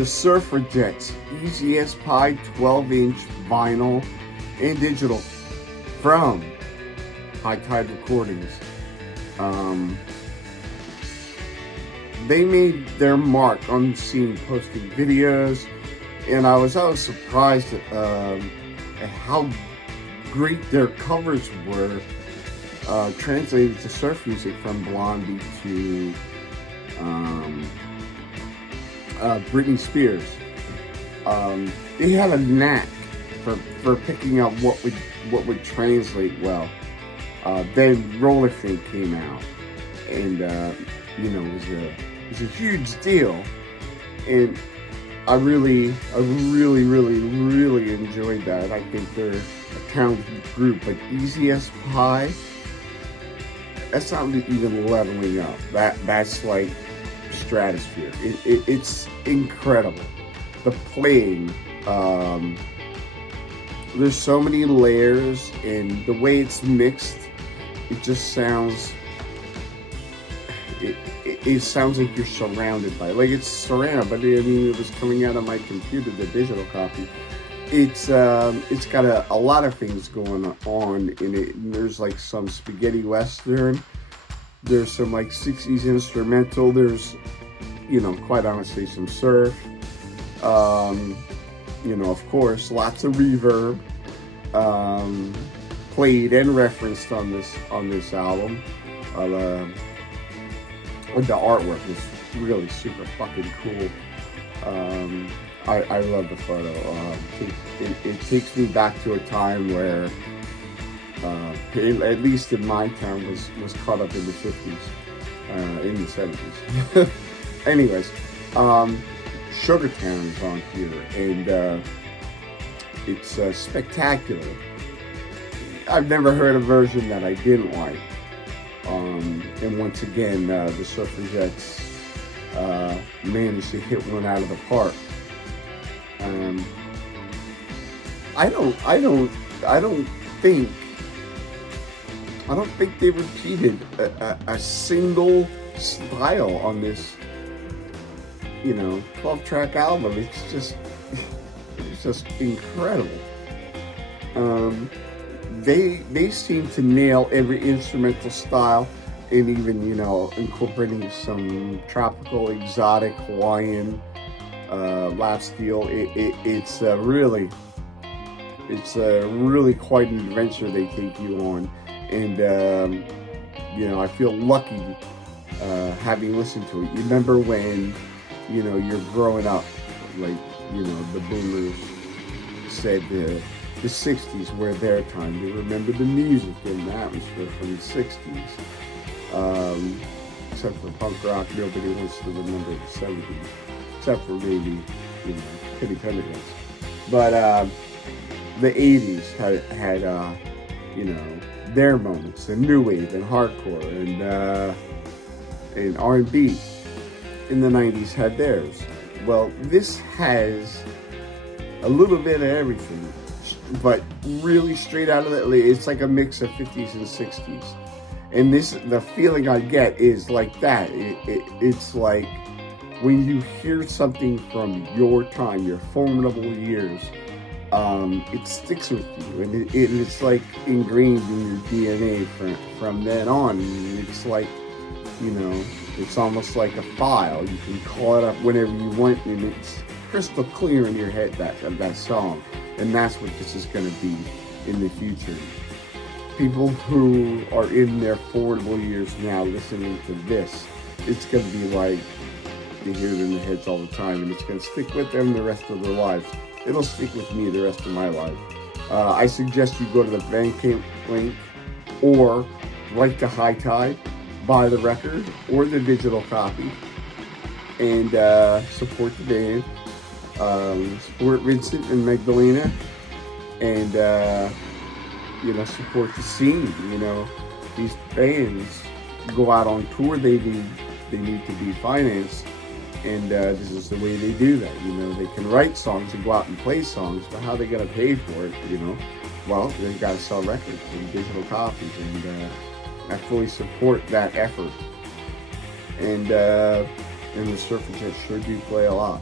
the Surfrajettes Easy as Pie 12-inch vinyl and digital from High Tide Recordings. They made their mark on the scene posting videos, and I was surprised at how great their covers were, translated to surf music from Blondie to Britney Spears. They had a knack for picking out what would translate well. Then Roller Fin came out, and it was a huge deal, and I really enjoyed that. I think they're a talented group, but Easy as Pie, that's not even leveling up. That's like stratosphere. It's incredible. The playing, there's so many layers, and the way it's mixed, it just sounds. It sounds like you're surrounded by it. Like it's surrounded, but I mean, it was coming out of my computer, the digital copy. It's got a lot of things going on in it. And there's like some spaghetti western. There's some like 60s instrumental. There's, quite honestly, some surf. Of course, lots of reverb. Played and referenced on this album. The artwork is really super fucking cool. I love the photo. It takes me back to a time where, at least in my town, was caught up in the 50s, in the 70s. Anyways, Sugartown is on here, and it's spectacular. I've never heard a version that I didn't like. And once again, the Surfrajettes managed to hit one out of the park. I don't think they repeated a single style on this, 12-track album. It's just incredible. They seem to nail every instrumental style, and even incorporating some tropical, exotic Hawaiian lap steel. It's really quite an adventure they take you on, and I feel lucky having listened to it. You remember when you're growing up, like the boomers said the 60s were their time. They remember the music and the atmosphere from the 60s. Except for punk rock, nobody wants to remember the 70s. Except for maybe, Kitty Pendergrass. But the 80s had their moments, and new wave and hardcore and R&B. In the 90s had theirs. Well, this has a little bit of everything, but really straight out of it, it's like a mix of 50s and 60s. And the feeling I get is like that. It's like when you hear something from your time, your formidable years, it sticks with you, and it's like ingrained in your DNA from then on. It's like, it's almost like a file. You can call it up whenever you want, and it's crystal clear in your head that song. And that's what this is going to be in the future. People who are in their formidable years now listening to this, it's going to be like they hear it in their heads all the time, and it's going to stick with them the rest of their lives. It'll stick with me the rest of my life. I suggest you go to the Bandcamp link, or write to High Tide, buy the record or the digital copy, and support the band. Support Vincent and Magdalena, and support the scene. These bands go out on tour, they need to be financed, and this is the way they do that. They can write songs and go out and play songs, but how are they gonna pay for it? Well, they've got to sell records and digital copies, and I fully support that effort. And the Surfrajettes sure do play a lot.